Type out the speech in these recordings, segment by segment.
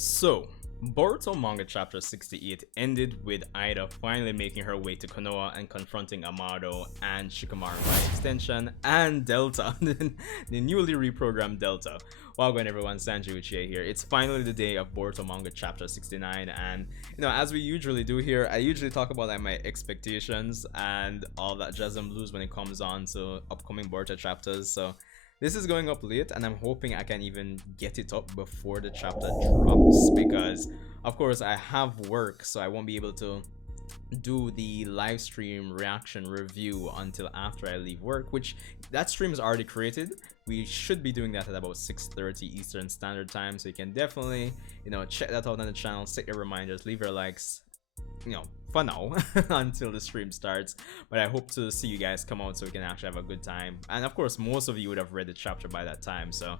So, Boruto manga chapter 68 ended with Eida finally making her way to Konoha and confronting Amado and Shikamaru by extension and Delta, the newly reprogrammed Delta. Welcome everyone, Sanji Uchiha here. It's finally the day of Boruto manga chapter 69, and as we usually do here, I usually talk about like my expectations and all that jazz and blues when it comes on to upcoming Boruto chapters. So this is going up late, and I'm hoping I can even get it up before the chapter drops because, of course, I have work, so I won't be able to do the live stream reaction review until after I leave work, which that stream is already created. We should be doing that at about 6:30 Eastern Standard Time, so you can definitely, check that out on the channel, set your reminders, leave your likes, for now until the stream starts. But I hope to see you guys come out so we can actually have a good time, and of course most of you would have read the chapter by that time, so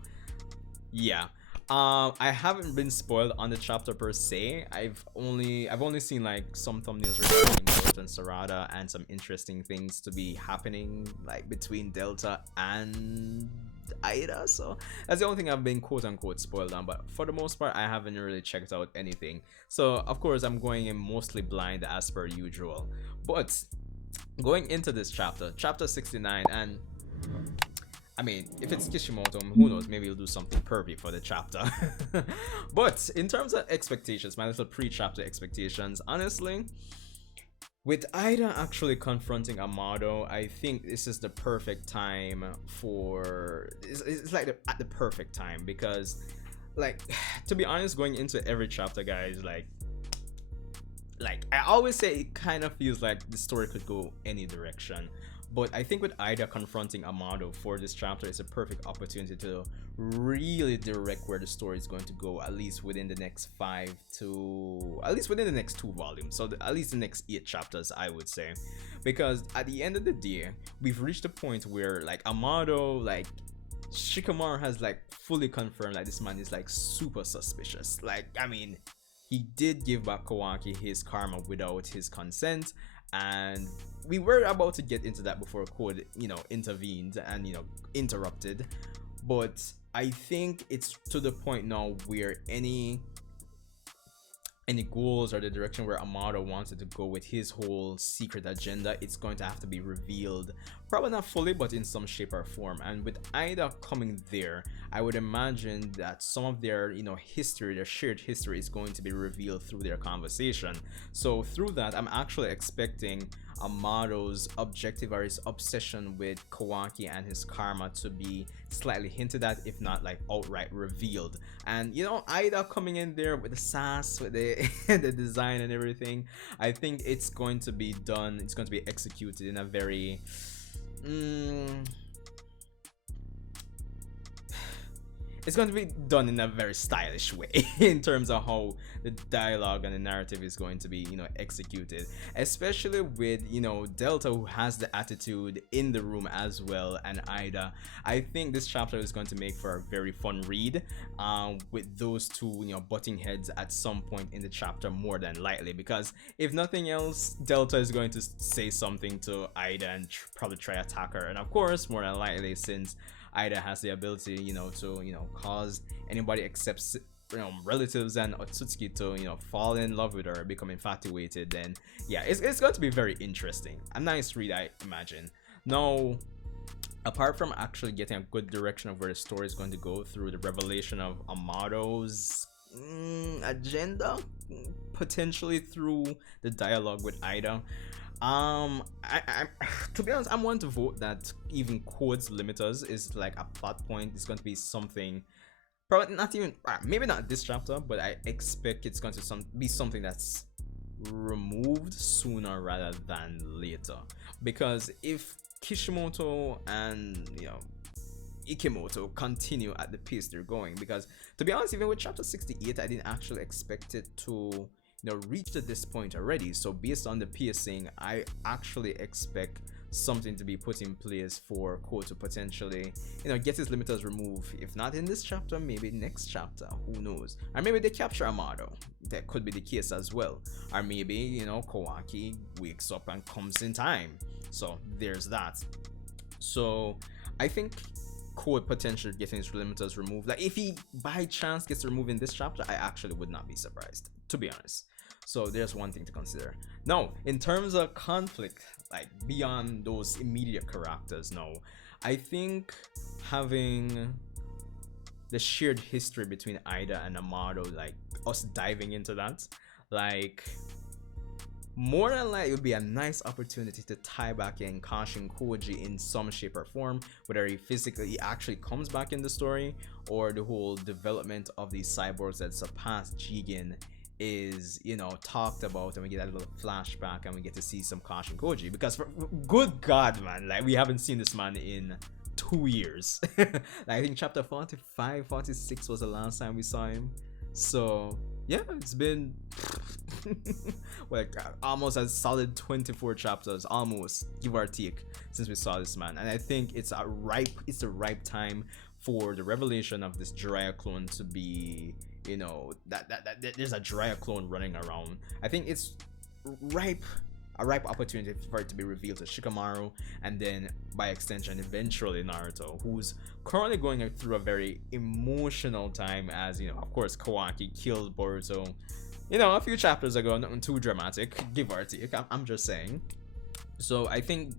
yeah. I haven't been spoiled on the chapter per se. I've only seen like some thumbnails regarding Boruto and Sarada and some interesting things to be happening like between Delta and Eida, so that's the only thing I've been quote unquote spoiled on, but for the most part I haven't really checked out anything. So of course I'm going in mostly blind as per usual. But going into this chapter 69, and I mean, if it's Kishimoto, who knows, maybe he'll do something pervy for the chapter. But in terms of expectations, my little pre-chapter expectations, honestly, with Eida actually confronting Amado, I think this is the perfect time for... It's like at the perfect time, because, like, to be honest, going into every chapter, guys, like I always say, it kind of feels like the story could go any direction. But I think with Eida confronting Amado for this chapter, it's a perfect opportunity to really direct where the story is going to go, at least within the next 2 volumes. So at least the next 8 chapters, I would say. Because at the end of the day, we've reached a point where like Amado, like Shikamaru has like fully confirmed like this man is like super suspicious. Like, I mean, he did give back Kawaki his karma without his consent, and we were about to get into that before Code intervened and interrupted. But I think it's to the point now where any goals or the direction where Amado wanted to go with his whole secret agenda, it's going to have to be revealed, probably not fully but in some shape or form. And with Eida coming there, I would imagine that some of their history, their shared history, is going to be revealed through their conversation. So through that, I'm actually expecting Amado's objective or his obsession with Kawaki and his karma to be slightly hinted at, if not like outright revealed. And Eida coming in there with the sass, with the the design and everything, I think it's going to be done, it's going to be executed in a very it's going to be done in a very stylish way in terms of how the dialogue and the narrative is going to be executed, especially with Delta, who has the attitude in the room as well, and Eida. I think this chapter is going to make for a very fun read, with those two butting heads at some point in the chapter, more than likely, because if nothing else, Delta is going to say something to Eida and probably try to attack her, and of course more than likely, since Eida has the ability, to cause anybody except relatives and Otsutsuki to fall in love with her, become infatuated, then yeah, it's going to be very interesting. A nice read, I imagine. Now, apart from actually getting a good direction of where the story is going to go through the revelation of Amado's agenda, potentially through the dialogue with Eida, I to be honest, I'm one to vote that even Code's limiters is like a plot point. It's going to be something, probably not even, maybe not this chapter, but I expect it's going to be something that's removed sooner rather than later. Because if Kishimoto and Ikemoto continue at the pace they're going, because to be honest, even with chapter 68, I didn't actually expect it to reached at this point already. So based on the pacing, I actually expect something to be put in place for Code to potentially get his limiters removed, if not in this chapter, maybe next chapter, who knows. Or maybe they capture Amado, that could be the case as well. Or maybe Kawaki wakes up and comes in time, so there's that. So I think could potentially getting his limiters removed. Like if he by chance gets removed in this chapter, I actually would not be surprised, to be honest. So there's one thing to consider. Now, in terms of conflict, like beyond those immediate characters, no, I think having the shared history between Eida and Amado, like us diving into that, like more than likely it would be a nice opportunity to tie back in Kashin Koji in some shape or form, whether he actually comes back in the story, or the whole development of these cyborgs that surpass Jigen is, you know, talked about, and we get a little flashback and we get to see some Kashin Koji, because for good god, man, like we haven't seen this man in 2 years. Like, I think chapter 45 46 was the last time we saw him. So yeah, it's been like almost a solid 24 chapters, almost, give or take, since we saw this man. And I think it's the ripe time for the revelation of this Jiraiya clone to be, you know, that there's a Jiraiya clone running around. I think it's a ripe opportunity for it to be revealed to Shikamaru, and then by extension eventually Naruto, who's currently going through a very emotional time, as, you know, of course Kawaki killed Boruto, you know, a few chapters ago. Nothing too dramatic, give or take, I'm just saying. So I think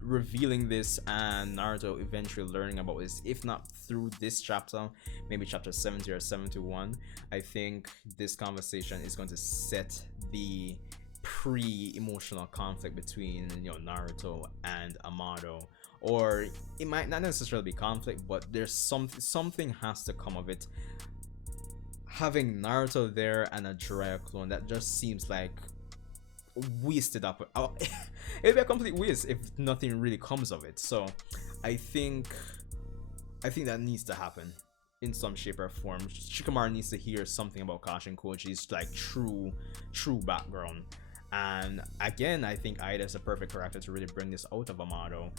revealing this and Naruto eventually learning about this, if not through this chapter, maybe chapter 70 or 71, I think this conversation is going to set the pre-emotional conflict between, you know, Naruto and Amado. Or it might not necessarily be conflict, but there's something has to come of it. Having Naruto there and a Jiraiya clone, that just seems like wasted up. It'd be a complete waste if nothing really comes of it. So I think that needs to happen in some shape or form. Shikamaru needs to hear something about Kashin Koji's like true background. And again, I think Eida is a perfect character to really bring this out of Amado,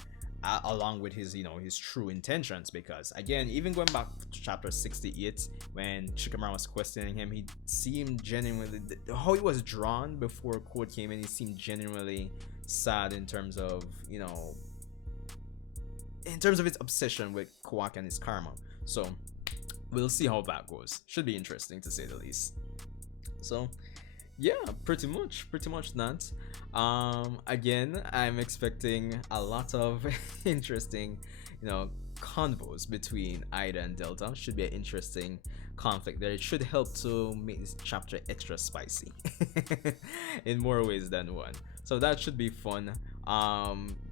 along with his, you know, his true intentions. Because again, even going back to chapter 68, when Shikamaru was questioning him, he seemed genuinely, how he was drawn before Code came in, he seemed genuinely sad in terms of, you know, in terms of his obsession with Kawaki and his karma. So we'll see how that goes. Should be interesting, to say the least. So yeah, pretty much that. Again, I'm expecting a lot of interesting, you know, convos between Eida and Delta. Should be an interesting conflict there. It should help to make this chapter extra spicy in more ways than one. So that should be fun.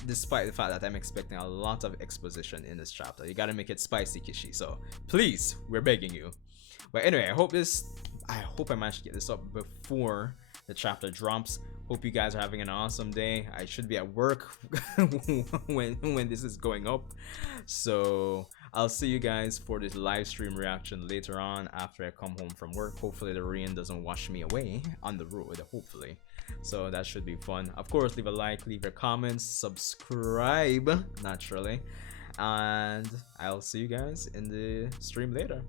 Despite the fact that I'm expecting a lot of exposition in this chapter, you gotta make it spicy, Kishi. So please, we're begging you. But anyway, I hope I managed to get this up before the chapter drops. Hope you guys are having an awesome day. I should be at work when this is going up. So I'll see you guys for this live stream reaction later on after I come home from work. Hopefully the rain doesn't wash me away on the road, hopefully. So that should be fun. Of course, leave a like, leave your comments, subscribe, naturally. And I'll see you guys in the stream later.